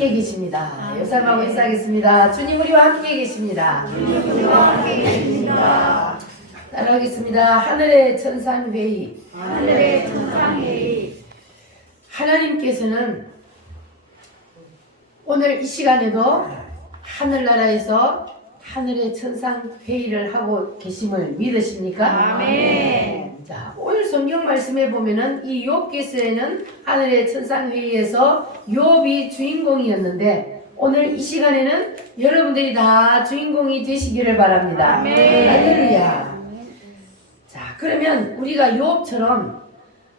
함께 계십니다. 옆 사람하고 인사하겠습니다. 주님 우리와 함께 계십니다. 우리와 함께 계십니다. 따라하겠습니다. 하늘의 천상회의. 하늘의 천상회의. 하나님께서는 오늘 이 시간에도 하늘나라에서 하늘의 천상회의를 하고 계심을 믿으십니까? 아멘. 자, 오늘 성경 말씀에 보면은 이 욥기서에는 하늘의 천상회의에서 욥이 주인공이었는데 오늘 이 시간에는 여러분들이 다 주인공이 되시기를 바랍니다. 아멘. 할렐루야. 자, 그러면 우리가 욥처럼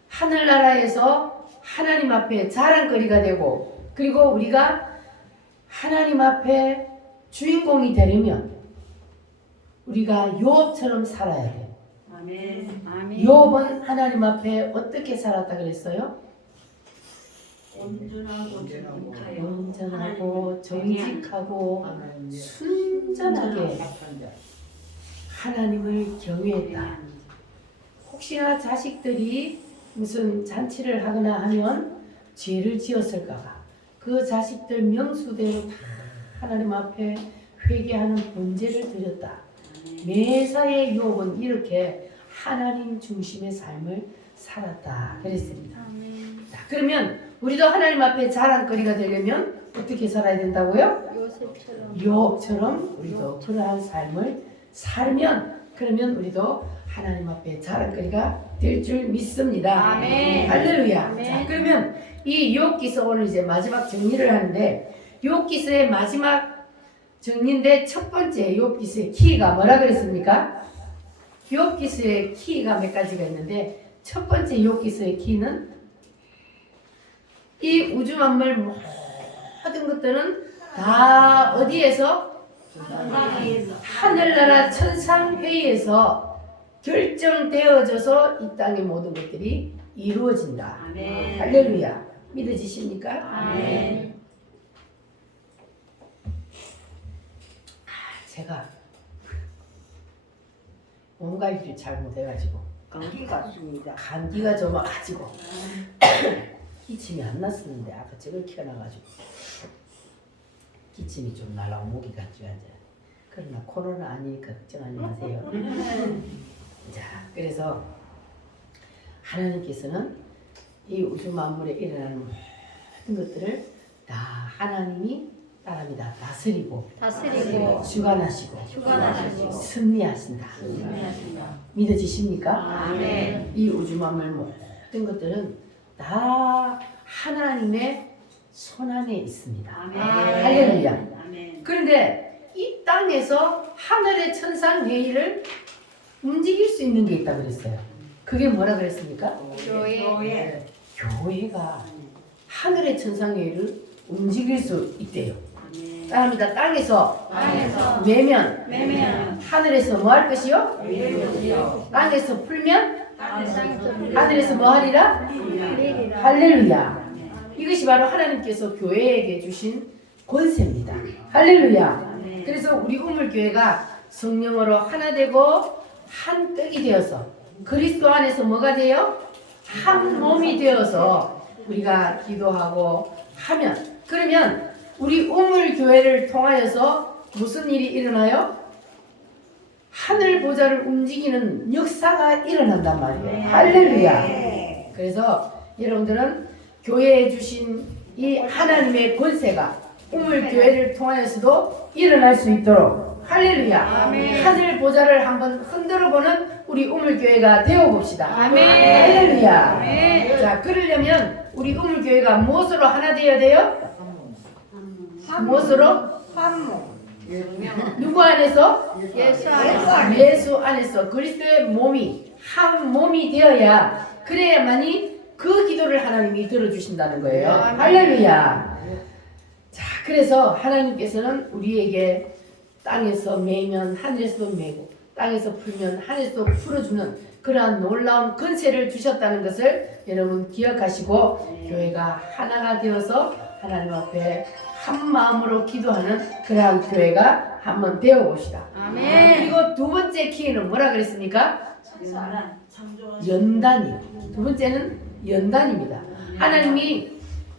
하늘나라에서 하나님 앞에 자랑거리가 되고 그리고 우리가 하나님 앞에 주인공이 되려면 우리가 욥처럼 살아야 돼요. 아멘. 아멘. 욥은 하나님 앞에 어떻게 살았다 그랬어요? 온전하고 정직하고 순전하게 하나님을 경외했다. 혹시나 자식들이 무슨 잔치를 하거나 하면 죄를 지었을까봐 그 자식들 명수대로 다 하나님 앞에 회개하는 번제를 드렸다. 매사에 욥은 이렇게 하나님 중심의 삶을 살았다 그랬습니다. 자, 그러면 우리도 하나님 앞에 자랑거리가 되려면 어떻게 살아야 된다고요? 욥처럼 우리도 그러한 삶을 살면 그러면 우리도 하나님 앞에 자랑거리가 될 줄 믿습니다. 아멘. 할렐루야. 아멘. 자, 그러면 이 욥기서 오늘 이제 마지막 정리를 하는데 욥기서의 마지막 정리인데 첫 번째 욥기서의 키가 뭐라 그랬습니까? 욥기서의 키가 몇 가지가 있는데 첫 번째 욥기서의 키는 이 우주 만물 모든 것들은 다 어디에서? 하늘나라 천상회의에서 결정되어져서 이 땅의 모든 것들이 이루어진다. 아멘. 할렐루야. 믿어지십니까? 아멘. 제가 몸관리를 잘 못해가지고 감기 같습니다. 감기가 좀 와가지고 기침이 안 났었는데 아까 저걸 키워놔가지고 기침이 좀 날라고 목이 갔죠. 그러나 코로나 아니니까 걱정하지 마세요. 자, 그래서 하나님께서는 이 우주 만물에 일어나는 모든 것들을 다 하나님이 따릅니다. 다스리고 주관하시고 승리하신다. 믿어지십니까? 아멘. 이 우주 만물 모든 것들은 다 하나님의 손안에 있습니다. 아멘. 할렐루야. 아멘. 그런데 이 땅에서 하늘의 천상회의를 움직일 수 있는 게 있다고 그랬어요. 그게 뭐라 그랬습니까? 교회. 교회가 하늘의 천상회의를 움직일 수 있대요. 따라합니다. 땅에서 매면 하늘에서 뭐 할 것이요? 땅에서 풀면 하늘에서 뭐 하리라? 할렐루야. 이것이 바로 하나님께서 교회에게 주신 권세입니다. 할렐루야. 그래서 우리 우물교회가 성령으로 하나 되고 한 떡이 되어서 그리스도 안에서 뭐가 돼요? 한 몸이 되어서 우리가 기도하고 하면 그러면 우리 우물교회를 통하여서 무슨 일이 일어나요? 하늘 보좌를 움직이는 역사가 일어난단 말이에요. 할렐루야. 그래서 여러분들은 교회에 주신 이 하나님의 권세가 우물교회를 통하여서도 일어날 수 있도록 할렐루야. 아멘. 하늘 보좌를 한번 흔들어보는 우리 우물교회가 되어봅시다. 아멘. 할렐루야. 아멘. 자, 그러려면 우리 우물교회가 무엇으로 하나 되어야 돼요? 무엇으로? 누구 안에서? 예수 안에서 그리스도의 몸이 한 몸이 되어야 그래야만이 그 기도를 하나님이 들어주신다는 거예요. 할렐루야. 자, 그래서 하나님께서는 우리에게 땅에서 매면 하늘에서도 매고 땅에서 풀면 하늘에서도 풀어주는 그러한 놀라운 권세를 주셨다는 것을 여러분 기억하시고 교회가 하나가 되어서 하나님 앞에 한 마음으로 기도하는 그러한 교회가 한번 되어봅시다. 아멘. 그리고 두 번째 키는 뭐라 그랬습니까? 연단이. 두 번째는 연단입니다. 하나님이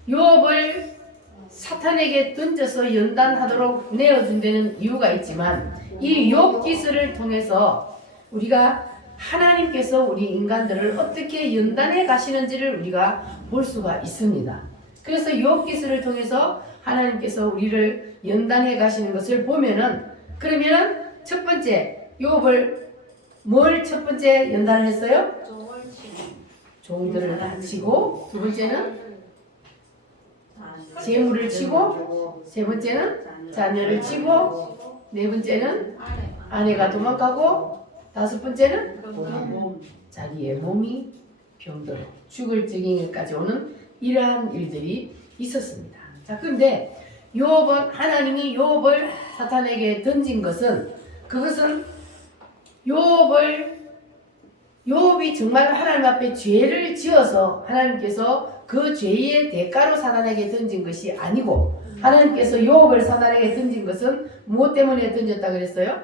욥을 사탄에게 던져서 연단하도록 내어준 데는 이유가 있지만 이 욥 기술을 통해서 우리가 하나님께서 우리 인간들을 어떻게 연단해 가시는지를 우리가 볼 수가 있습니다. 그래서 욥 기술을 통해서 하나님께서 우리를 연단해 가시는 것을 보면은 그러면은 첫 번째 욥을 뭘 첫 번째 연단을 했어요? 종들을 다치고 두 번째는 재물을 치고 세 번째는 자녀를 치고 네 번째는 아내가 도망가고 다섯 번째는 자기의 몸이 병들어 죽을 지경에까지 오는 이러한 일들이 있었습니다. 자, 그런데 욥은 하나님이 욥을 사탄에게 던진 것은 그것은 욥이 정말 하나님 앞에 죄를 지어서 하나님께서 그 죄의 대가로 사탄에게 던진 것이 아니고 하나님께서 욥을 사탄에게 던진 것은 무엇 때문에 던졌다 그랬어요?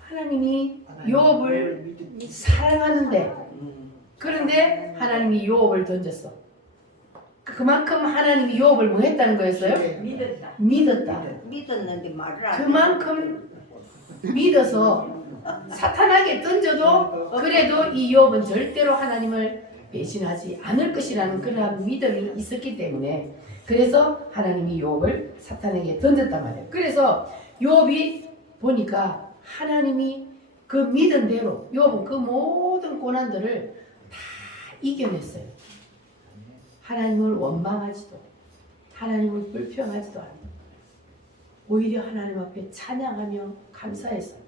하나님이 욥을 사랑하는데 그런데 하나님이 욥을 던졌어. 그만큼 하나님이 욥을 뭐 했다는 거였어요? 믿었다. 믿었는데 말을 안 그만큼 믿어서 사탄에게 던져도 그래도 이 욥은 절대로 하나님을 배신하지 않을 것이라는 그러한 믿음이 있었기 때문에 그래서 하나님이 욥을 사탄에게 던졌단 말이에요. 그래서 욥이 보니까 하나님이 그 믿은 대로 욥은 그 모든 고난들을 다 이겨냈어요. 하나님을 원망하지도 하나님을 불평하지도 않고 오히려 하나님 앞에 찬양하며 감사했어요.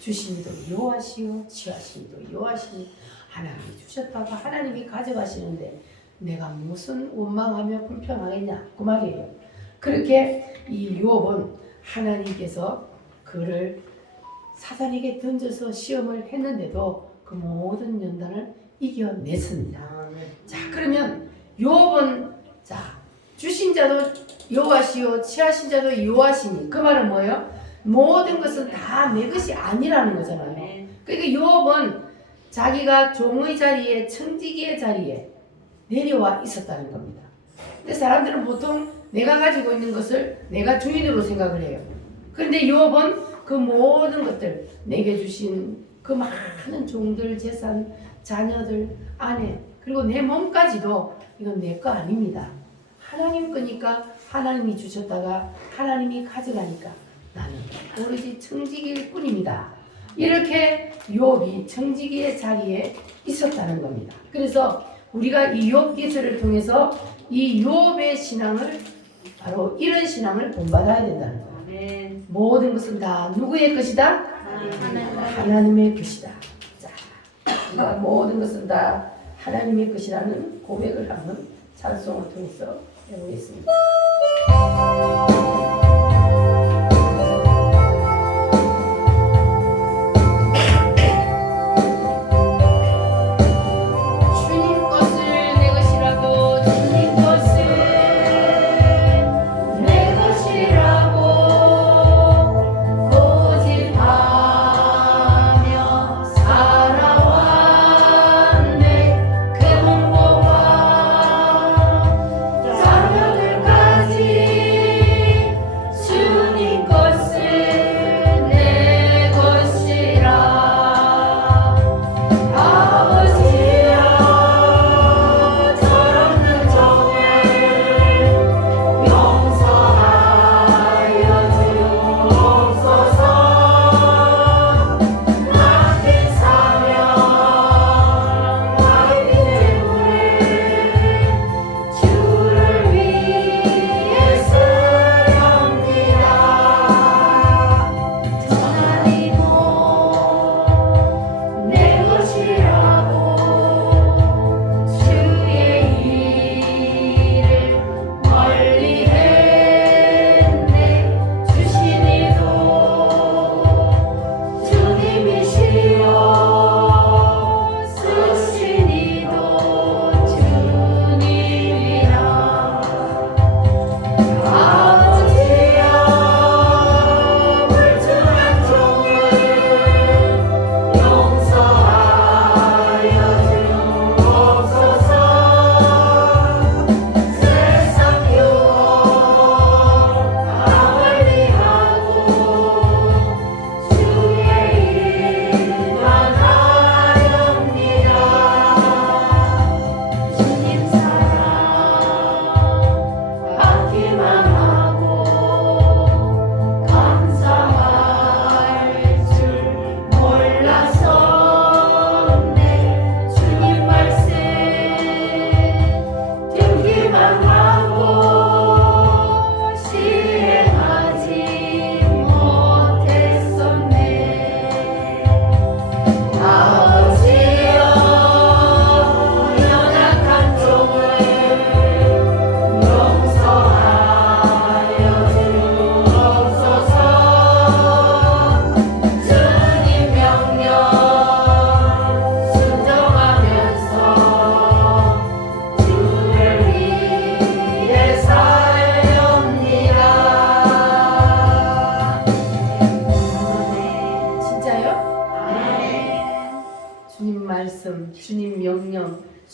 주심이도 여호와시요 취하심이도 여호와시니 하나님이 주셨다가 하나님이 가져가시는데 내가 무슨 원망하며 불평하겠냐 그 말이에요. 그렇게 이 욥은 하나님께서 그를 사탄에게 던져서 시험을 했는데도 그 모든 연단을 이겨냈습니다. 자, 그러면 욥은 자 주신 자도 여호와시요 취하신 자도 여호와시니 그 말은 뭐예요? 모든 것은 다 내 것이 아니라는 거잖아요. 그러니까 욥은 자기가 종의 자리에 청지기의 자리에 내려와 있었다는 겁니다. 근데 사람들은 보통 내가 가지고 있는 것을 내가 주인으로 생각을 해요. 그런데 욥은 그 모든 것들 내게 주신 그 많은 종들, 재산, 자녀들, 아내 그리고 내 몸까지도 이건 내 거 아닙니다. 하나님 거니까 하나님이 주셨다가 하나님이 가져가니까 나는 오로지 청지기일 뿐입니다. 이렇게 욥이 청지기의 자리에 있었다는 겁니다. 그래서 우리가 이 욥 기술을 통해서 이 욥의 신앙을 바로 이런 신앙을 본받아야 된다는 거예요. 모든 것은 다 누구의 것이다? 하나님의 것이다. 자, 모든 것은 다 하나님의 것이라는 고백을 하는 찬송을 통해서 해보겠습니다. 자녀들과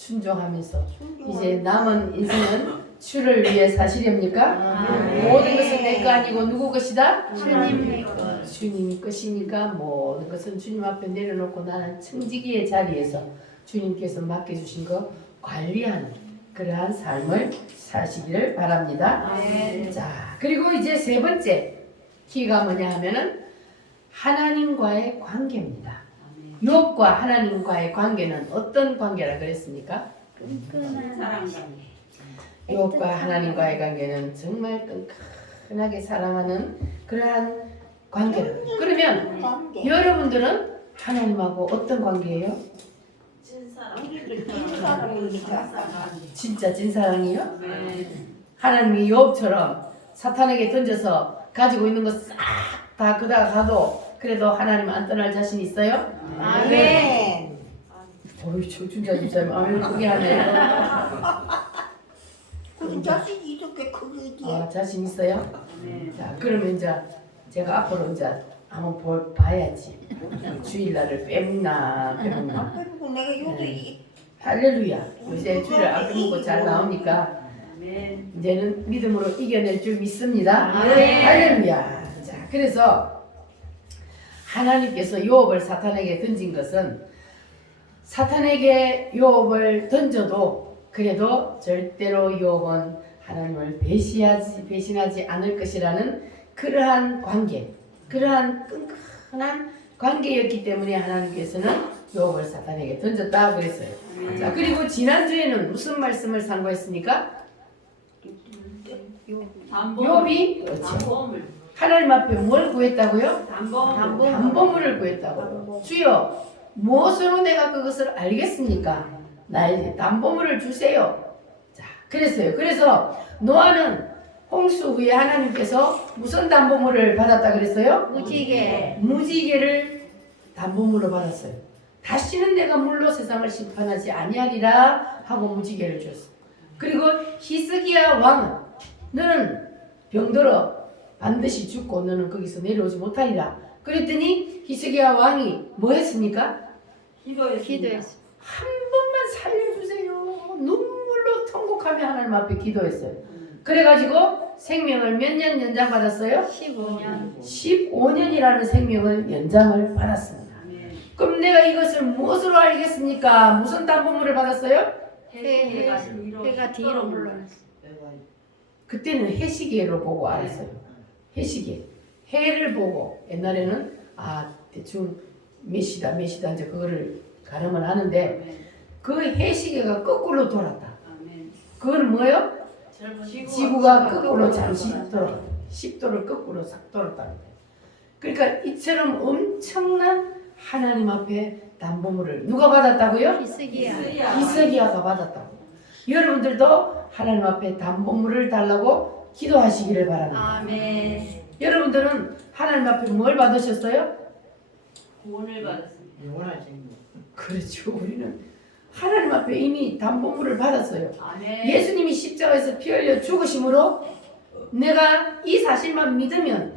순종하면서 이제 남은 인생은 주를 위해 사시렵니까? 모든 것은 내 거 아니고 누구 것이다? 주님 것. 주님 것이니까 모든 것은 주님 앞에 내려놓고 나는 청지기의 자리에서 주님께서 맡겨주신 거 관리하는 그러한 삶을 사시기를 바랍니다. 자, 그리고 이제 세 번째 키가 뭐냐 하면은 하나님과의 관계입니다. 욥과 하나님과의 관계는 어떤 관계라 그랬습니까? 끈끈한 욥과 하나님과의 관계는 정말 끈끈하게 사랑하는 그러한 관계라. 그러면 여러분들은 하나님하고 어떤 관계예요? 진짜 찐사랑이요? 하나님이 욥처럼 사탄에게 던져서 가지고 있는 거 싹 다 그다가 가도 그래도 하나님 안 떠날 자신 있어요? 아멘. 어이 진짜 집사님 아멘 크게 하네. 그 자식이 이렇게 크게 아 자신 있어요? 자 그러면 이제 제가 앞으로 이제 한번 봐야지. 주일날을 빼먹나. 그리고 내가 요새 할렐루야. 요새 주일 안 빼먹고 잘 나오니까 이제는 믿음으로 이겨낼 줄 믿습니다. 할렐루야. 자 그래서 하나님께서 욥을 사탄에게 던진 것은 사탄에게 욥을 던져도 그래도 절대로 욥은 하나님을 배신하지 않을 것이라는 그러한 관계, 그러한 끈끈한 관계였기 때문에 하나님께서는 욥을 사탄에게 던졌다 그랬어요. 자 그리고 지난주에는 무슨 말씀을 상고했습니까? 욥이 그렇죠. 하나님 앞에 뭘 구했다고요? 담보물을 구했다고요. 주여 무엇으로 내가 그것을 알겠습니까? 나에게 담보물을 주세요. 자, 그랬어요. 그래서 노아는 홍수 후에 하나님께서 무슨 담보물을 받았다 그랬어요? 무지개를 담보물로 받았어요. 다시는 내가 물로 세상을 심판하지 아니하리라 하고 무지개를 줬어요. 그리고 히스기야 왕은 너는 병들어 반드시 죽고 너는 거기서 내려오지 못하리라. 그랬더니 히스기야 왕이 뭐 했습니까? 기도했어. 한 번만 살려주세요. 눈물로 통곡하며 하나님 앞에 기도했어요. 그래가지고 생명을 몇 년 연장받았어요? 15년. 15년이라는 생명을 연장을 받았습니다. 그럼 내가 이것을 무엇으로 알겠습니까? 무슨 담보물을 받았어요? 해가 뒤로 물러났어. 그때는 해시계로 보고 알았어요. 해시계. 해를 보고 옛날에는 대충 몇 시다 이제 그거를 가늠을 하는데 그 해시계가 거꾸로 돌았다. 그건 뭐예요? 지구가 거꾸로 잠시 돌아 10도를 거꾸로 싹 돌았다는 거예요. 그러니까 이처럼 엄청난 하나님 앞에 담보물을 누가 받았다고요? 히스기야가 받았다고. 여러분들도 하나님 앞에 담보물을 달라고 기도하시기를 바랍니다. 아멘. 여러분들은 하나님 앞에 뭘 받으셨어요? 구원을 받았습니다. 영원한 생명. 그렇죠. 우리는 하나님 앞에 이미 담보물을 받았어요. 아멘. 예수님이 십자가에서 피 흘려 죽으심으로 내가 이 사실만 믿으면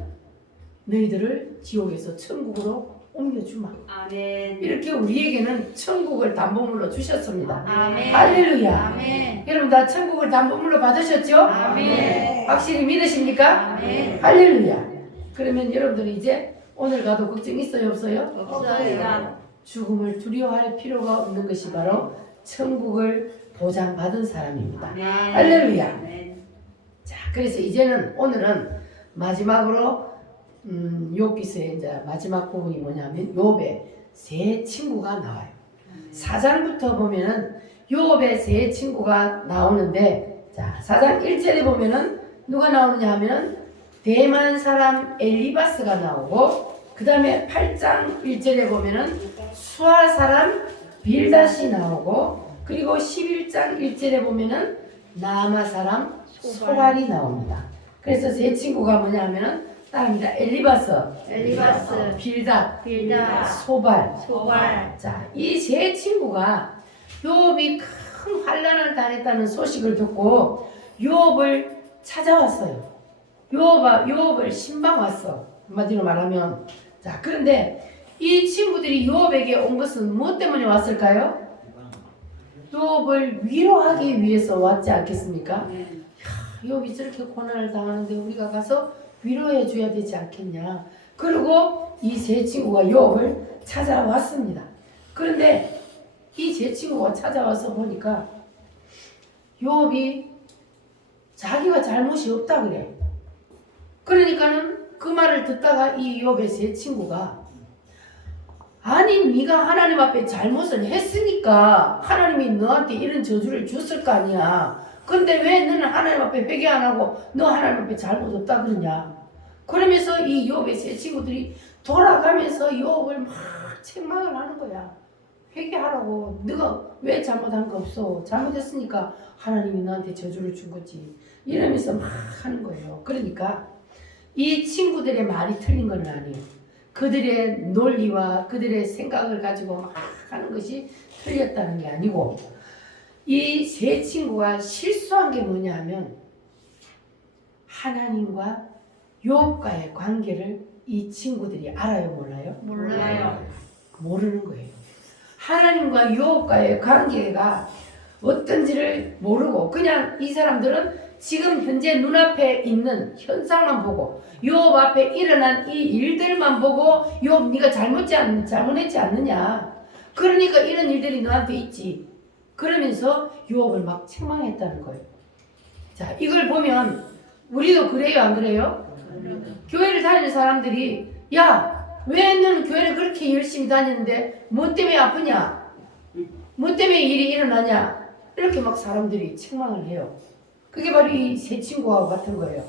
너희들을 지옥에서 천국으로 옮겨주마. 아멘. 이렇게 우리에게는 천국을 담보물로 주셨습니다. 아멘. 할렐루야. 아멘. 여러분 다 천국을 담보물로 받으셨죠? 아멘. 확실히 믿으십니까? 아멘. 할렐루야. 그러면 여러분들이 이제 오늘 가도 걱정 있어요 없어요? 없어요. 죽음을 두려워할 필요가 없는 것이 바로 천국을 보장받은 사람입니다. 할렐루야. 아멘. 자, 그래서 이제는 오늘은 마지막으로 욥기서의 이제 마지막 부분이 뭐냐면 욥의 세 친구가 나와요. 4장부터 보면은 욥의 세 친구가 나오는데, 자 4장 1절에 보면은 누가 나오느냐 하면은 대만 사람 엘리바스가 나오고, 그 다음에 8장 1절에 보면은 수아 사람 빌닷이 나오고, 그리고 11장 1절에 보면은 나아마 사람 소발이 나옵니다. 그래서 세 친구가 뭐냐 하면은 따릅니다. 엘리바스, 빌닷, 소발. 자, 이 세 친구가 욥이 큰 환난을 당했다는 소식을 듣고 욥을 찾아왔어요. 욥을 신방 왔어. 한마디로 말하면. 자, 그런데 이 친구들이 욥에게 온 것은 무엇 때문에 왔을까요? 욥을 위로하기 위해서 왔지 않겠습니까? 욥이 저렇게 고난을 당하는데 우리가 가서 위로해 줘야 되지 않겠냐. 그리고 이 세 친구가 욥을 찾아왔습니다. 그런데 이 세 친구가 찾아와서 보니까 욥이 자기가 잘못이 없다 그래. 그러니까는 그 말을 듣다가 이 욥의 세 친구가 아니 네가 하나님 앞에 잘못을 했으니까 하나님이 너한테 이런 저주를 줬을 거 아니야. 근데 왜 너는 하나님 앞에 회개 안 하고 너 하나님 앞에 잘못 없다 그러냐. 그러면서 이 욥의 세 친구들이 돌아가면서 욥을 막 책망을 하는 거야. 회개하라고. 너가 왜 잘못한 거 없어. 잘못했으니까 하나님이 너한테 저주를 준 거지. 이러면서 막 하는 거예요. 그러니까 이 친구들의 말이 틀린 건 아니에요. 그들의 논리와 그들의 생각을 가지고 막 하는 것이 틀렸다는 게 아니고 이 세 친구가 실수한 게 뭐냐 하면 하나님과 욥과의 관계를 이 친구들이 알아요, 몰라요? 몰라요. 모르는 거예요. 하나님과 욥과의 관계가 어떤지를 모르고 그냥 이 사람들은 지금 현재 눈앞에 있는 현상만 보고 욥 앞에 일어난 이 일들만 보고 욥 네가 잘못했지 않느냐. 그러니까 이런 일들이 너한테 있지. 그러면서 욥을 막 책망했다는 거예요. 자, 이걸 보면 우리도 그래요, 안 그래요? 교회를 다니는 사람들이 야, 왜 너는 교회를 그렇게 열심히 다니는데 뭐 때문에 아프냐? 뭐 때문에 일이 일어나냐? 이렇게 막 사람들이 책망을 해요. 그게 바로 이 세 친구하고 같은 거예요.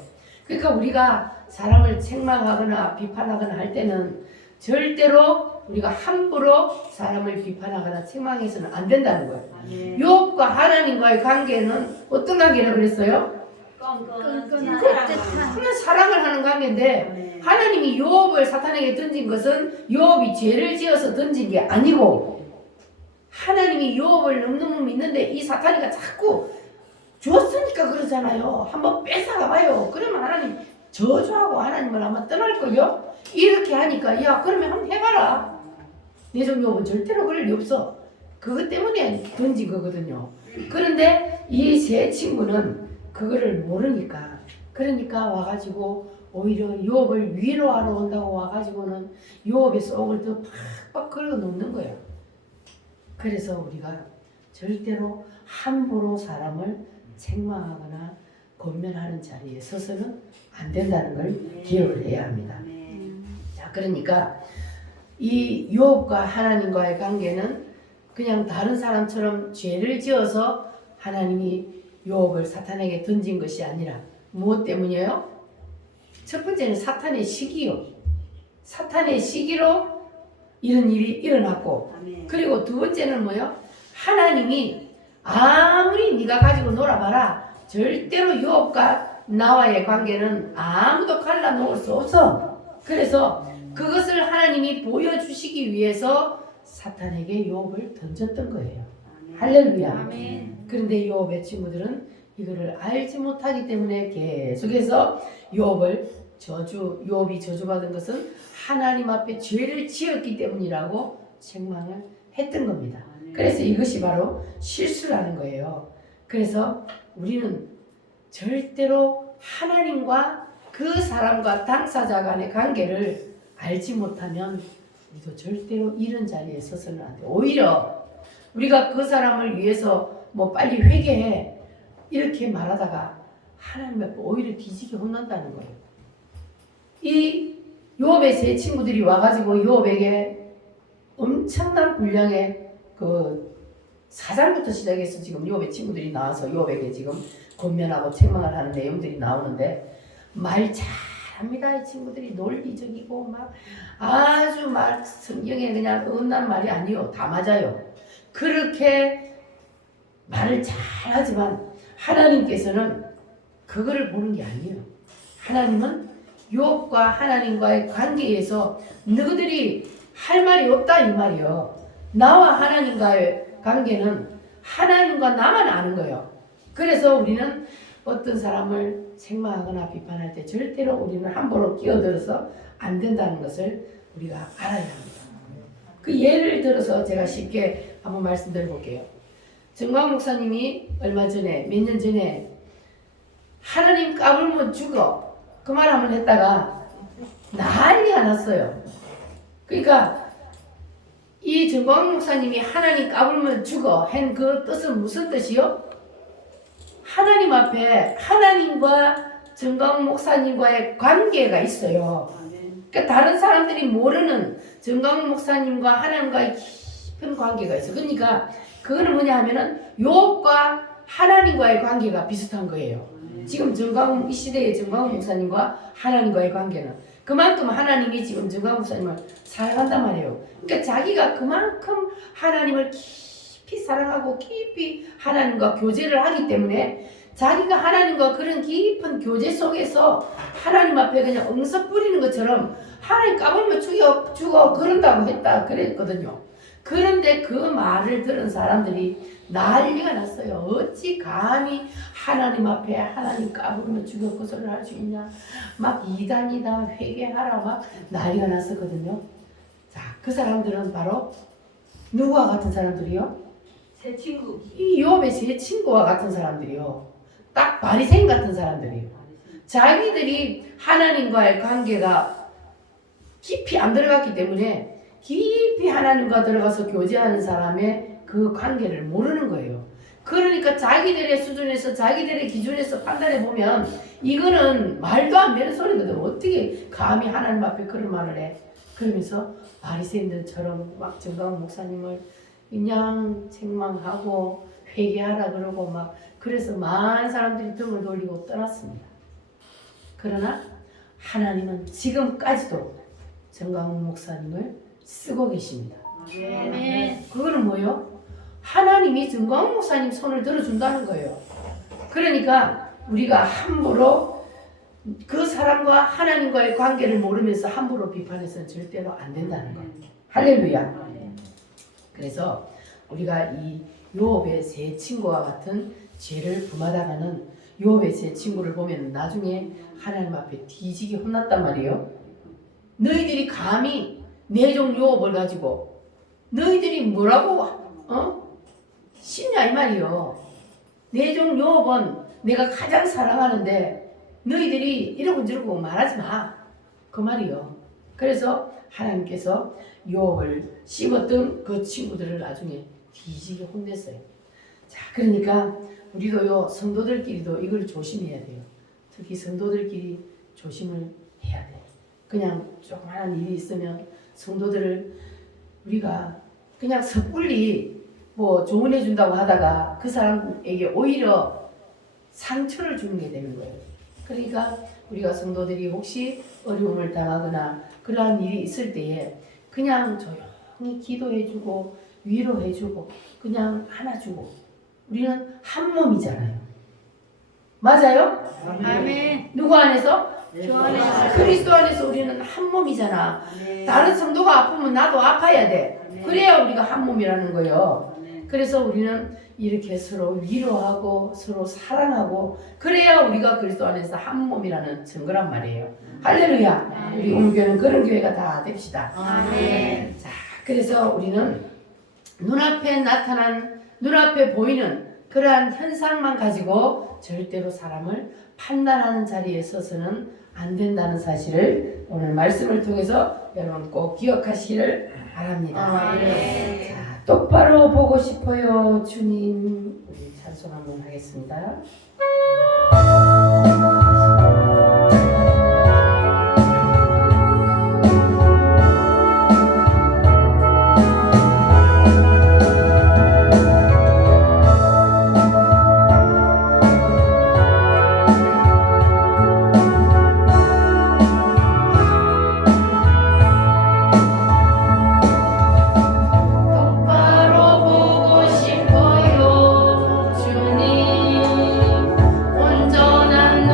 그러니까 우리가 사람을 책망하거나 비판하거나 할 때는 절대로 우리가 함부로 사람을 비판하거나 책망해서는 안 된다는 거예요. 욥과 하나님과의 관계는 어떤 관계라고 그랬어요? 끈끈한 따뜻한. 그냥 사랑을 하는 관계인데 하나님이 욥을 사탄에게 던진 것은 욥이 죄를 지어서 던진 게 아니고 하나님이 욥을 너무너무 믿는데 이 사탄이가 자꾸 줬으니까 그러잖아요. 한번 뺏어가 봐요. 그러면 하나님 저주하고 하나님을 아마 떠날 거요. 이렇게 하니까 야 그러면 한번 해봐라. 내 종 욥은 절대로 그럴 리 없어. 그것 때문에 던진 거거든요. 그런데 이 세 친구는 그거를 모르니까 그러니까 와가지고 오히려 욥을 위로하러 온다고 와가지고는 욥의 속을 더 팍팍 긁어 놓는 거예요. 그래서 우리가 절대로 함부로 사람을 책망하거나 권면하는 자리에 서서는 안 된다는 걸 기억을 해야 합니다. 자, 그러니까 이 욥과 하나님과의 관계는 그냥 다른 사람처럼 죄를 지어서 하나님이 욥을 사탄에게 던진 것이 아니라 무엇 때문이에요? 첫 번째는 사탄의 시기요. 사탄의 시기로 이런 일이 일어났고 그리고 두 번째는 뭐요? 하나님이 아무리 네가 가지고 놀아봐라 절대로 욥과 나와의 관계는 아무도 갈라놓을 수 없어. 그래서 그것을 하나님이 보여주시기 위해서 사탄에게 욥을 던졌던 거예요. 할렐루야. 아멘. 그런데 욥의 친구들은 이거를 알지 못하기 때문에 계속해서 욥이 저주받은 것은 하나님 앞에 죄를 지었기 때문이라고 책망을 했던 겁니다. 그래서 이것이 바로 실수라는 거예요. 그래서 우리는 절대로 하나님과 그 사람과 당사자 간의 관계를 알지 못하면 우리도 절대로 이런 자리에 서서는 안 돼. 오히려 우리가 그 사람을 위해서 뭐 빨리 회개해 이렇게 말하다가 하나님 앞에 오히려 뒤지게 혼난다는 거예요. 이 욥의 세 친구들이 와가지고 욥에게 엄청난 분량의 그 4장부터 시작해서 지금 욥의 친구들이 나와서 욥에게 지금 권면하고 책망을 하는 내용들이 나오는데 말 잘합니다. 이 친구들이 논리적이고 막 아주 막 성경에 그냥 어긋난 말이 아니요. 다 맞아요. 그렇게 말을 잘하지만 하나님께서는 그거를 보는 게 아니에요. 하나님은 욥과 하나님과의 관계에서 너희들이 할 말이 없다 이 말이요. 나와 하나님과의 관계는 하나님과 나만 아는 거예요. 그래서 우리는 어떤 사람을 책망하거나 비판할 때 절대로 우리는 함부로 끼어들어서 안 된다는 것을 우리가 알아야 합니다. 그 예를 들어서 제가 쉽게 한번 말씀드려 볼게요. 정광 목사님이 얼마 전에 몇 년 전에 하나님 까불면 죽어 그 말 한번 했다가 난리가 났어요. 그러니까 이 정광 목사님이 하나님 까불면 죽어 한 그 뜻은 무슨 뜻이요? 하나님 앞에 하나님과 정광 목사님과의 관계가 있어요. 그러니까 다른 사람들이 모르는 정광 목사님과 하나님과의 깊은 관계가 있어요. 그러니까 그거는 뭐냐 하면은 욥과 하나님과의 관계가 비슷한 거예요. 지금 이 시대의 정광 목사님과 하나님과의 관계는 그만큼 하나님이 지금 정광 목사님을 사랑한단 말이에요. 그러니까 자기가 그만큼 하나님을 깊이 사랑하고 깊이 하나님과 교제를 하기 때문에 자기가 하나님과 그런 깊은 교제 속에서 하나님 앞에 그냥 응석 뿌리는 것처럼 하나님 까불면 죽어 그런다고 그랬거든요. 그런데 그 말을 들은 사람들이 난리가 났어요. 어찌 감히 하나님 앞에 하나님 까불면 죽여 그 소리를 할 수 있냐. 막 이단이다 회개하라 막 난리가 났었거든요. 자, 그 사람들은 바로 누구와 같은 사람들이요? 제 친구. 이 욥의 세 친구와 같은 사람들이요. 딱 바리새인 같은 사람들이요. 자기들이 하나님과의 관계가 깊이 안 들어갔기 때문에 깊이 하나님과 들어가서 교제하는 사람의 그 관계를 모르는 거예요. 그러니까 자기들의 수준에서 자기들의 기준에서 판단해 보면 이거는 말도 안 되는 소리거든. 어떻게 감히 하나님 앞에 그런 말을 해. 그러면서 바리새인들처럼 막 정광 목사님을 그냥 책망하고 회개하라 그러고 막 그래서 많은 사람들이 등을 돌리고 떠났습니다. 그러나 하나님은 지금까지도 정광 목사님을 쓰고 계십니다. 아멘. 그거는 뭐요? 하나님이 정광 목사님 손을 들어준다는 거예요. 그러니까 우리가 함부로 그 사람과 하나님과의 관계를 모르면서 함부로 비판해서는 절대로 안 된다는 거예요. 할렐루야. 그래서 우리가 이 욥의 세 친구와 같은 죄를 범하다가는 욥의 세 친구를 보면 나중에 하나님 앞에 뒤지게 혼났단 말이에요. 너희들이 감히 내 종 욥을 가지고 너희들이 뭐라고 신냐 이 말이요. 내 종 욥은 내가 가장 사랑하는데 너희들이 이러고 저러고 말하지 마. 그 말이요. 그래서 하나님께서 욥을 씹었던 그 친구들을 나중에 뒤지게 혼냈어요. 자, 그러니까 우리도요 성도들끼리도 이걸 조심해야 돼요. 특히 성도들끼리 조심을 해야 돼요. 그냥 조그마한 일이 있으면 성도들을 우리가 그냥 섣불리 뭐 조언해 준다고 하다가 그 사람에게 오히려 상처를 주는 게 되는 거예요. 그러니까 우리가 성도들이 혹시 어려움을 당하거나 그러한 일이 있을 때에 그냥 조용히 기도해주고 위로해주고 그냥 안아주고 우리는 한 몸이잖아요. 맞아요? 아멘. 누구 안에서? 주 안에서. 그리스도 안에서 우리는 한 몸이잖아. 다른 성도가 아프면 나도 아파야 돼. 그래야 우리가 한 몸이라는 거예요. 그래서 우리는 이렇게 서로 위로하고 서로 사랑하고 그래야 우리가 그리스도 안에서 한 몸이라는 증거란 말이에요. 할렐루야. 우리 오늘교회는 그런 교회가 다 됩시다. 아멘. 자, 그래서 우리는 눈앞에 보이는 그러한 현상만 가지고 절대로 사람을 판단하는 자리에 서서는 안 된다는 사실을 오늘 말씀을 통해서 여러분 꼭 기억하시기를 바랍니다. 아멘. 자, 똑바로 보고 싶어요, 주님. 우리 찬송 한번 하겠습니다. 똑바로 보고 싶어요, 주님. 온전한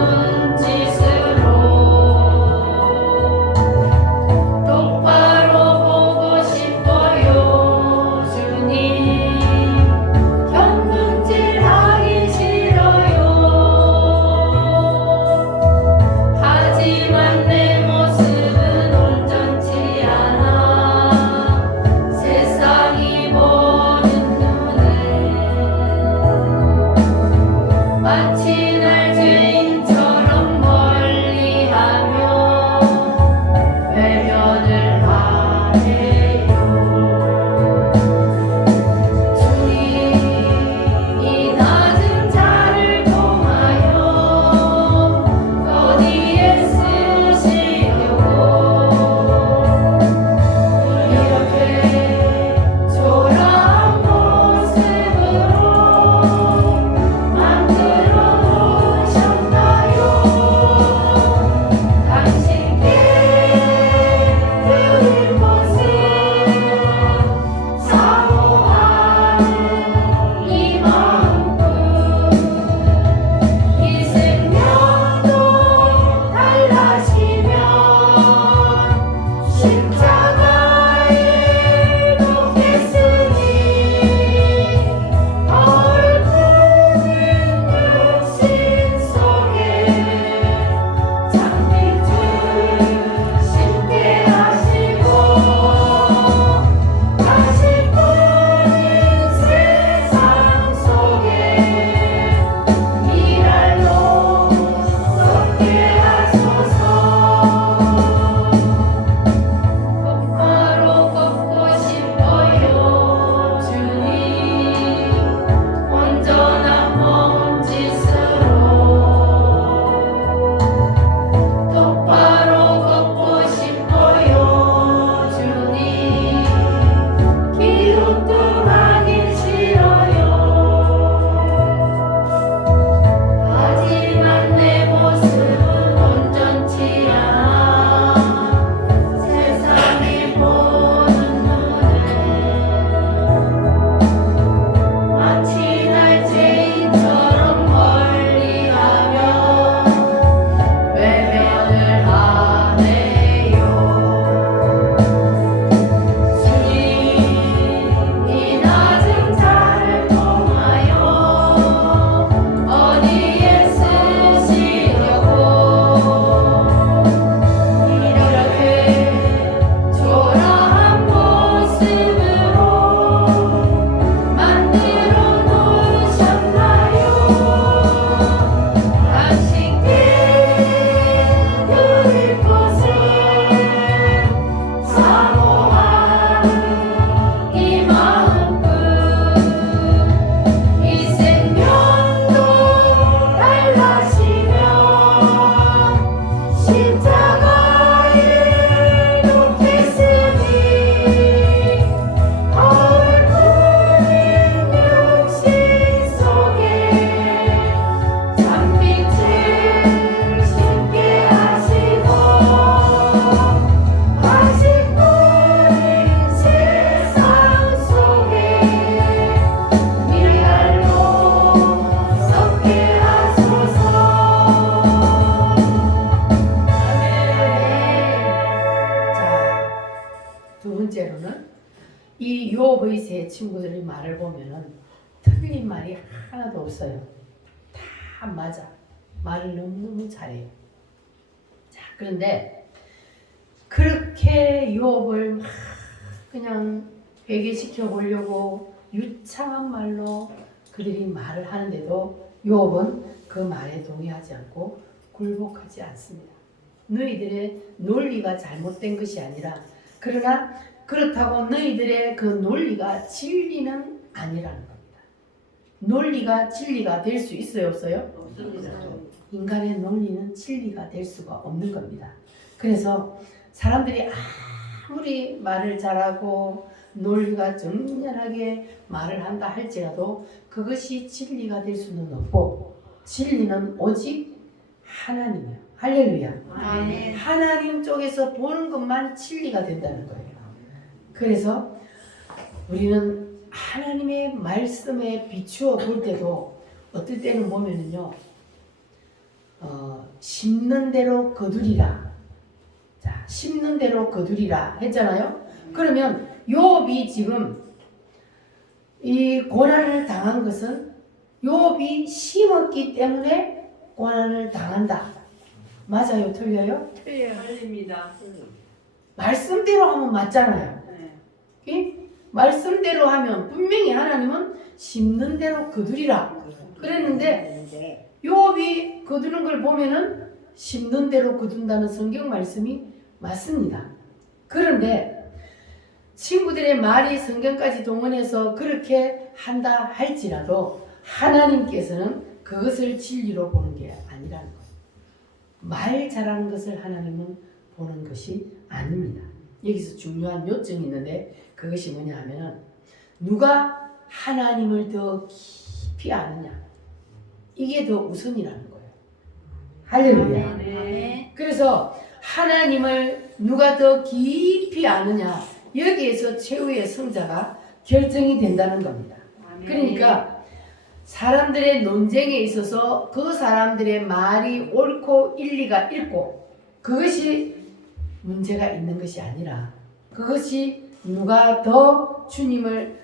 번째로는 이 욥의 세 친구들의 말을 보면은 틀린 말이 하나도 없어요. 다 맞아. 말을 너무너무 잘해요. 자, 그런데 그렇게 욥을 막 그냥 회개시켜 보려고 유창한 말로 그들이 말을 하는데도 욥은 그 말에 동의하지 않고 굴복하지 않습니다. 너희들의 논리가 잘못된 것이 아니라 그러나 그렇다고 너희들의 그 논리가 진리는 아니라는 겁니다. 논리가 진리가 될 수 있어요, 없어요? 없습니다. 인간의 논리는 진리가 될 수가 없는 겁니다. 그래서 사람들이 아무리 말을 잘하고 논리가 정연하게 말을 한다 할지라도 그것이 진리가 될 수는 없고 진리는 오직 하나님이에요. 할렐루야. 아멘. 하나님 쪽에서 보는 것만 진리가 된다는 거예요. 그래서 우리는 하나님의 말씀에 비추어 볼 때도 어떨 때는 보면은요, 심는 대로 거두리라. 자, 심는 대로 거두리라 했잖아요. 그러면 욥이 지금 이 고난을 당한 것은 욥이 심었기 때문에 고난을 당한다. 맞아요? 틀려요? 틀립니다. 말씀대로 하면 맞잖아요. 네. 이? 말씀대로 하면 분명히 하나님은 심는 대로 거두리라 그랬는데 욥이 거두는 걸 보면은 심는 대로 거둔다는 성경 말씀이 맞습니다. 그런데 친구들의 말이 성경까지 동원해서 그렇게 한다 할지라도 하나님께서는 그것을 진리로 보는 게 아니라는 거예요. 말 잘하는 것을 하나님은 보는 것이 아닙니다. 여기서 중요한 요점이 있는데 그것이 뭐냐 하면은 누가 하나님을 더 깊이 아느냐 이게 더 우선이라는 거예요. 할렐루야. 아멘. 그래서 하나님을 누가 더 깊이 아느냐 여기에서 최후의 승자가 결정이 된다는 겁니다. 그러니까 사람들의 논쟁에 있어서 그 사람들의 말이 옳고 일리가 있고 그것이 문제가 있는 것이 아니라 그것이 누가 더 주님을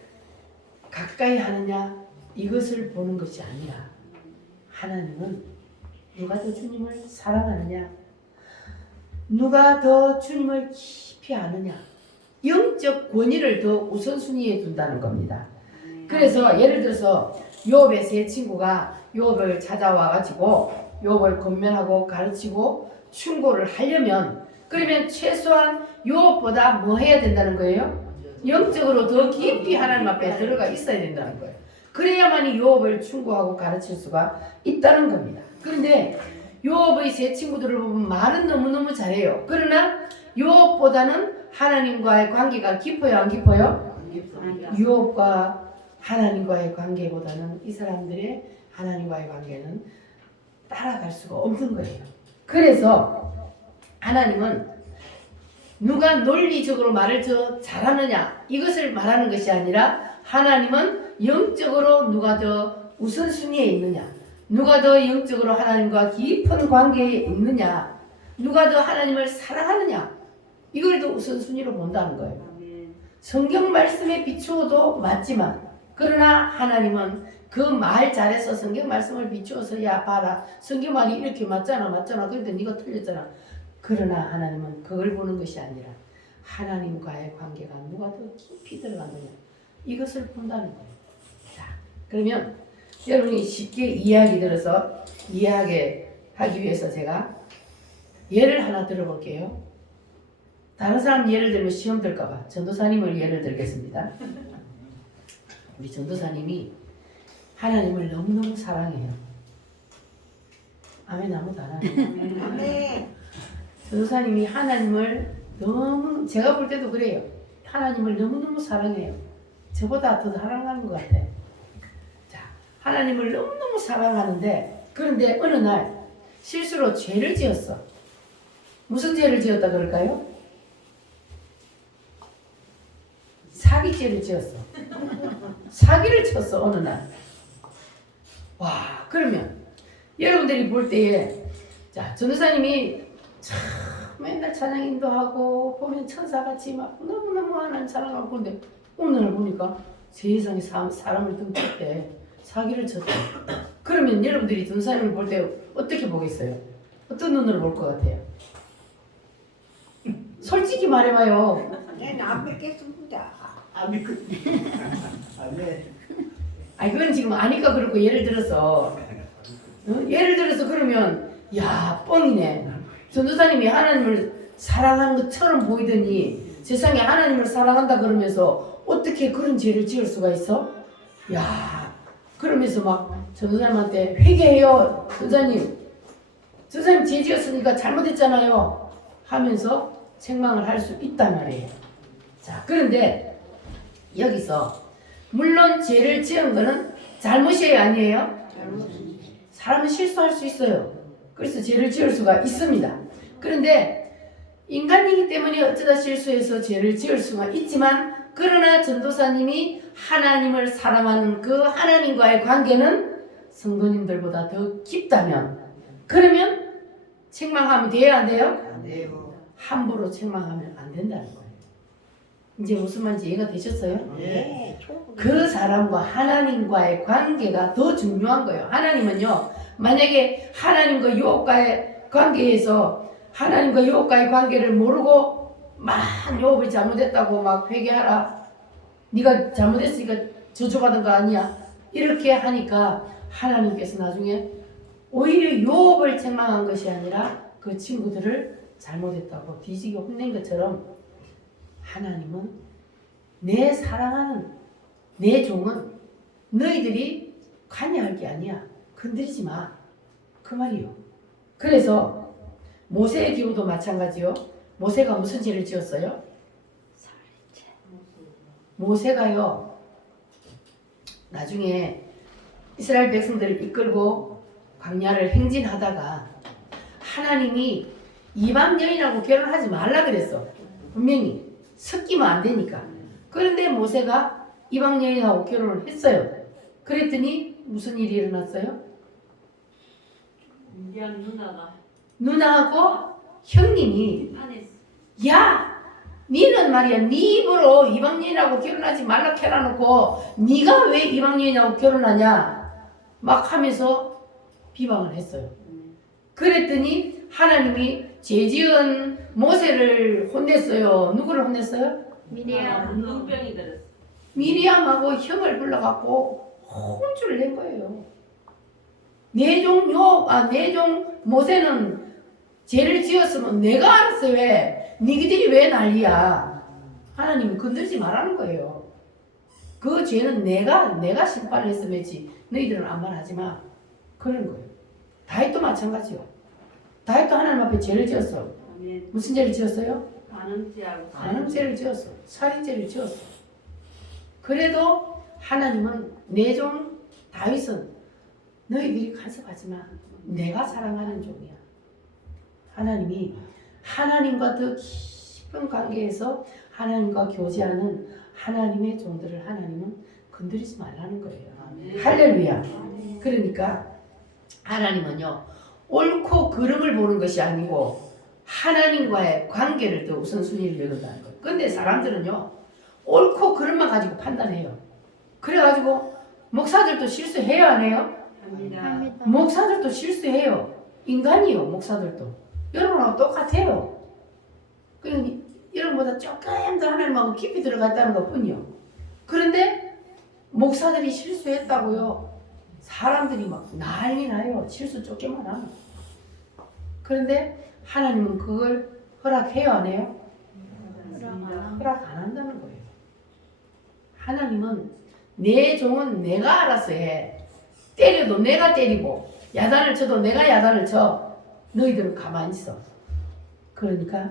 가까이 하느냐 이것을 보는 것이 아니라 하나님은 누가 더 주님을 사랑하느냐 누가 더 주님을 깊이 아느냐 영적 권위를 더 우선순위에 둔다는 겁니다. 그래서 예를 들어서 욥의 세 친구가 욥을 찾아와 가지고 욥을 권면하고 가르치고 충고를 하려면 그러면 최소한 욥보다 뭐 해야 된다는 거예요? 영적으로 더 깊이 하나님 앞에 들어가 있어야 된다는 거예요. 그래야만이 욥을 충고하고 가르칠 수가 있다는 겁니다. 그런데 욥의 세 친구들을 보면 말은 너무너무 잘해요. 그러나 욥보다는 하나님과의 관계가 깊어요, 안 깊어요? 욥과 하나님과의 관계보다는 이 사람들의 하나님과의 관계는 따라갈 수가 없는 거예요. 그래서 하나님은 누가 논리적으로 말을 더 잘하느냐 이것을 말하는 것이 아니라 하나님은 영적으로 누가 더 우선순위에 있느냐 누가 더 영적으로 하나님과 깊은 관계에 있느냐 누가 더 하나님을 사랑하느냐 이걸 더 우선순위로 본다는 거예요. 성경 말씀에 비추어도 맞지만 그러나 하나님은 그 말 잘해서 성경 말씀을 비추어서 야 봐라 성경 말이 이렇게 맞잖아 그런데 네가 틀렸잖아. 그러나 하나님은 그걸 보는 것이 아니라 하나님과의 관계가 누가 더 깊이 들어가느냐 이것을 본다는 거예요. 자, 그러면 여러분이 쉽게 이해하기 들어서 이해하게 하기 위해서 제가 예를 하나 들어볼게요. 다른 사람 예를 들면 시험 들까봐 전도사님을 예를 들겠습니다. 우리 전도사님이 하나님을 너무너무 사랑해요. 아멘 아무도 안 하네요. 아멘. 전도사님이 하나님을 너무 제가 볼 때도 그래요. 하나님을 너무너무 사랑해요. 저보다 더 사랑하는 것 같아요. 자, 하나님을 너무너무 사랑하는데 그런데 어느 날 실수로 죄를 지었어. 무슨 죄를 지었다 그럴까요? 사기죄를 지었어. 사기를 쳤어 어느 날. 와 그러면 여러분들이 볼 때에 자 전도사님이 참 맨날 찬양 인도하고 보면 천사같이 막 너무너무 하는 찬양을 하는데 오늘 보니까 세상에 사람을 등쳤대. 사기를 쳤대. 그러면 여러분들이 전도사님을 볼 때 어떻게 보겠어요? 어떤 눈으로 볼 것 같아요? 솔직히 말해봐요. 얘는 안 뵙겠습니다. 안 믿고. 아멘. 아 이건 지금 아니까 그렇고 예를 들어서 예를 들어서 그러면 야 뻥이네. 전도사님이 하나님을 사랑하는 것처럼 보이더니 세상에 하나님을 사랑한다 그러면서 어떻게 그런 죄를 지을 수가 있어? 야 그러면서 막 전도사님한테 회개해요. 전도사님 죄 지었으니까 잘못했잖아요 하면서 책망을 할 수 있단 말이에요. 자 그런데 여기서 물론 죄를 지은 거는 잘못이에요 아니에요? 사람은 실수할 수 있어요. 그래서 죄를 지을 수가 있습니다. 그런데 인간이기 때문에 어쩌다 실수해서 죄를 지을 수가 있지만 그러나 전도사님이 하나님을 사랑하는 그 하나님과의 관계는 성도님들보다 더 깊다면 그러면 책망하면 돼요 안 돼요? 안 돼요. 함부로 책망하면 안 된다는 거예요. 이제 무슨 말인지 이해가 되셨어요? 네, 충분히. 그 사람과 하나님과의 관계가 더 중요한 거예요. 하나님은요, 만약에 하나님과 유혹과의 관계에서 하나님과 유혹과의 관계를 모르고 막 유혹이 잘못했다고 막 회개하라. 네가 잘못했으니까 저주받은 거 아니야. 이렇게 하니까 하나님께서 나중에 오히려 유혹을 책망한 것이 아니라 그 친구들을 잘못했다고 뒤지게 혼낸 것처럼 하나님은 내 사랑하는 내 종은 너희들이 관여할 게 아니야. 건드리지 마. 그 말이요. 그래서 모세의 기후도 마찬가지요. 모세가 무슨 죄를 지었어요? 모세가요. 나중에 이스라엘 백성들을 이끌고 광야를 행진하다가 하나님이 이방 여인하고 결혼하지 말라 그랬어. 분명히 섞이면 안 되니까. 그런데 모세가 이방 여인하고 결혼을 했어요. 그랬더니 무슨 일이 일어났어요? 미디안 누나가 누나하고 형님이 판했어. 야 니는 말이야 네 입으로 이방 여인하고 결혼하지 말라 해놔놓고 네가 왜 이방 여인하고 결혼하냐 막 하면서 비방을 했어요. 그랬더니 하나님이 죄지은 모세를 혼냈어요. 누구를 혼냈어요? 미리암. 눈병이 들었어. 미리암하고 형을 불러갖고 혼쭐을 낸 거예요. 내종 모세는 죄를 지었으면 내가 알았어. 왜 니들이 왜 난리야? 하나님이 건들지 말라는 거예요. 그 죄는 내가 심판을 했으면 했지 너희들은 아무 말 하지 마. 그런 거예요. 다윗도 마찬가지요. 다윗도 하나님 앞에 죄를 지었어. 아멘. 무슨 죄를 지었어요? 간음죄하고 간음죄를 지었어. 살인죄를 지었어. 그래도 하나님은 내 종 다윗은 너희들이 간섭하지 마. 내가 사랑하는 종이야. 하나님이 하나님과 더 깊은 관계에서 하나님과 교제하는 하나님의 종들을 하나님은 건드리지 말라는 거예요. 할렐루야. 그러니까 하나님은요 옳고 그름을 보는 것이 아니고 하나님과의 관계를 더 우선순위를 여긴다는 거예요. 근데 사람들은요 옳고 그름만 가지고 판단해요. 그래가지고 목사들도 실수해요 안 해요? 합니다. 합니다. 목사들도 실수해요. 인간이요 목사들도. 여러분하고 똑같아요. 그냥 여러분보다 조금 더 하나님하고 깊이 들어갔다는 것 뿐이요. 그런데 목사들이 실수했다고요. 사람들이 막 난리 나요. 실수 조금만 하면. 그런데 하나님은 그걸 허락해요 안 해요? 허락 안 한다는 거예요. 하나님은 내 종은 내가 알아서 해. 때려도 내가 때리고 야단을 쳐도 내가 야단을 쳐. 너희들은 가만히 있어. 그러니까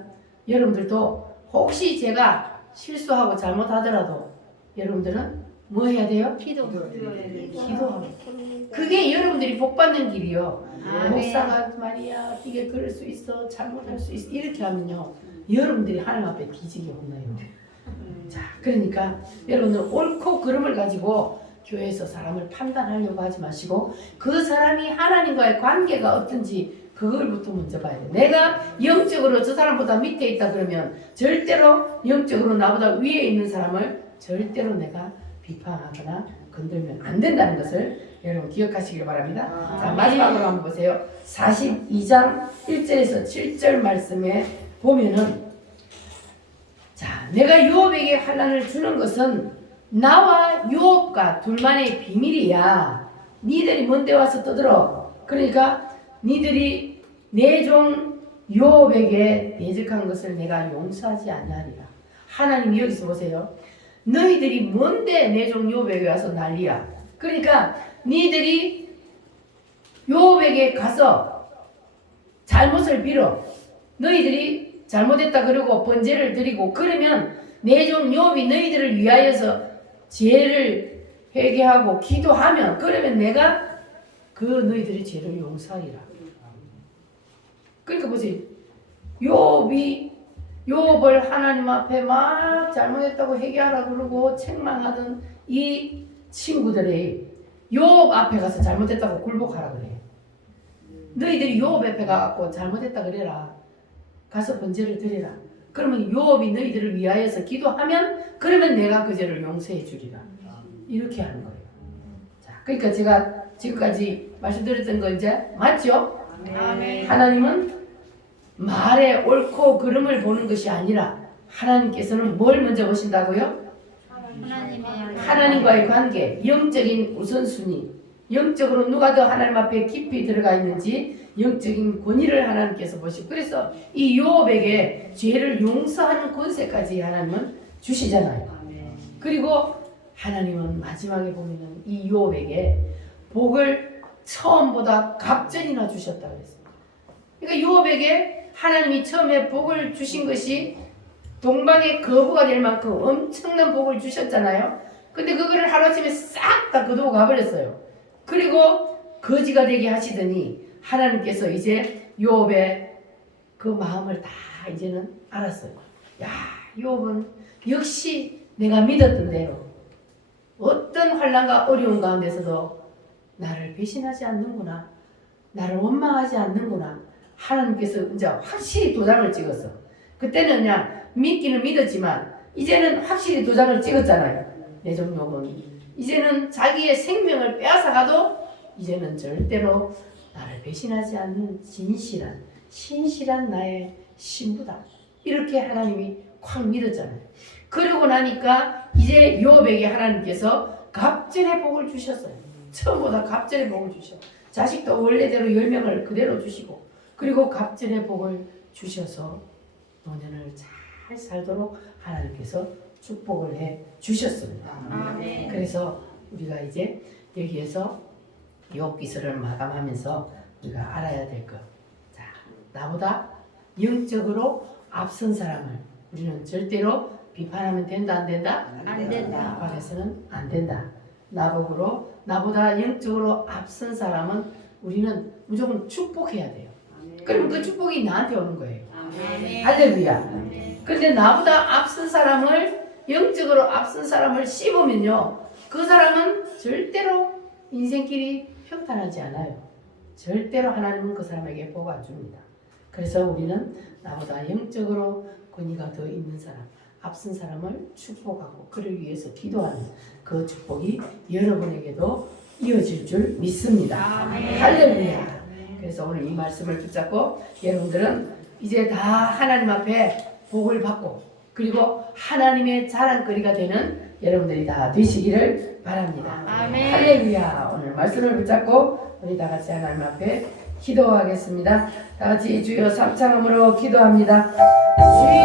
여러분들도 혹시 제가 실수하고 잘못하더라도 여러분들은 뭐 해야 돼요? 기도하고. 그게 여러분들이 복 받는 길이요. 아멘. 목사가 말이야 이게 그럴 수 있어 잘못할 수 있어 이렇게 하면요 여러분들이 하나님 앞에 뒤지게 혼나요. 자 그러니까 여러분들 옳고 그름을 가지고 교회에서 사람을 판단하려고 하지 마시고 그 사람이 하나님과의 관계가 어떤지 그걸부터 먼저 봐야 돼. 내가 영적으로 저 사람보다 밑에 있다 그러면 절대로 영적으로 나보다 위에 있는 사람을 절대로 내가 비판하거나 건들면 안 된다는 것을 여러분 기억하시길 바랍니다. 자, 마지막으로 한번 보세요. 42장 1절에서 7절 말씀에 보면은, 자, 내가 유업에게 환난을 주는 것은 나와 유업과 둘만의 비밀이야. 니들이 먼데 와서 떠들어. 그러니까 니들이 내 종 유업에게 대적한 것을 내가 용서하지 아니하리라. 하나님이 여기서 보세요. 너희들이 뭔데 내 종 요업에게 와서 난리야. 그러니까 니들이 요업에게 가서 잘못을 빌어. 너희들이 잘못했다 그러고 번제를 드리고 그러면 내 종 요업이 너희들을 위하여서 죄를 회개하고 기도하면 그러면 내가 그 너희들의 죄를 용서하리라. 그러니까 보세요. 요업을 하나님 앞에 막 잘못했다고 회개하라 그러고 책망하던 이 친구들이 요업 앞에 가서 잘못했다고 굴복하라 그래요. 너희들이 요업 앞에 가고 잘못했다 그래라. 가서 번제를 드리라. 그러면 요업이 너희들을 위하여서 기도하면 그러면 내가 그 죄를 용서해 주리라. 이렇게 하는 거예요. 자, 그러니까 제가 지금까지 말씀드렸던 거 이제 맞죠? 아멘. 하나님은 말에 옳고 그름을 보는 것이 아니라 하나님께서는 뭘 먼저 보신다고요? 하나님과의 관계, 영적인 우선순위, 영적으로 누가 더 하나님 앞에 깊이 들어가 있는지 영적인 권위를 하나님께서 보시고, 그래서 이 요업에게 죄를 용서하는 권세까지 하나님은 주시잖아요. 그리고 하나님은 마지막에 보면은 이 요업에게 복을 처음보다 갑전이나 주셨다 그랬어요. 그러니까 요업에게 하나님이 처음에 복을 주신 것이 동방의 거부가 될 만큼 엄청난 복을 주셨잖아요. 근데 그거를 하루아침에 싹 다 거두고 가버렸어요. 그리고 거지가 되게 하시더니 하나님께서 이제 요업의 그 마음을 다 이제는 알았어요. 야, 요업은 역시 내가 믿었던 대로 어떤 환난과 어려운 가운데서도 나를 배신하지 않는구나, 나를 원망하지 않는구나. 하나님께서 이제 확실히 도장을 찍었어. 그때는 그냥 믿기는 믿었지만 이제는 확실히 도장을 찍었잖아요. 내 종 요업은 이제는 자기의 생명을 빼앗아가도 이제는 절대로 나를 배신하지 않는 진실한 신실한 나의 신부다. 이렇게 하나님이 확 믿었잖아요. 그러고 나니까 이제 요업에게 하나님께서 갑절의 복을 주셨어요. 처음보다 갑절의 복을 주셔. 자식도 원래대로 10명을 그대로 주시고, 그리고 갑절의 복을 주셔서 노년을 잘 살도록 하나님께서 축복을 해 주셨습니다. 아멘. 그래서 우리가 이제 여기에서 욥기서를 마감하면서 우리가 알아야 될 것. 자, 나보다 영적으로 앞선 사람을 우리는 절대로 비판하면 된다, 안 된다? 안 된다. 비판해서는 안 된다. 나보다 영적으로 앞선 사람은 우리는 무조건 축복해야 돼요. 그럼 그 축복이 나한테 오는 거예요. 아멘. 할렐루야. 그런데 나보다 앞선 사람을, 영적으로 앞선 사람을 씹으면요, 그 사람은 절대로 인생길이 평탄하지 않아요. 절대로 하나님은 그 사람에게 복 안 줍니다. 그래서 우리는 나보다 영적으로 권위가 더 있는 사람, 앞선 사람을 축복하고 그를 위해서 기도하는 그 축복이 여러분에게도 이어질 줄 믿습니다. 아멘. 할렐루야. 그래서 오늘 이 말씀을 붙잡고 여러분들은 이제 다 하나님 앞에 복을 받고 그리고 하나님의 자랑거리가 되는 여러분들이 다 되시기를 바랍니다. 아멘. 할렐루야. 오늘 말씀을 붙잡고 우리 다 같이 하나님 앞에 기도하겠습니다. 다 같이 주여 삼창음으로 기도합니다. 주여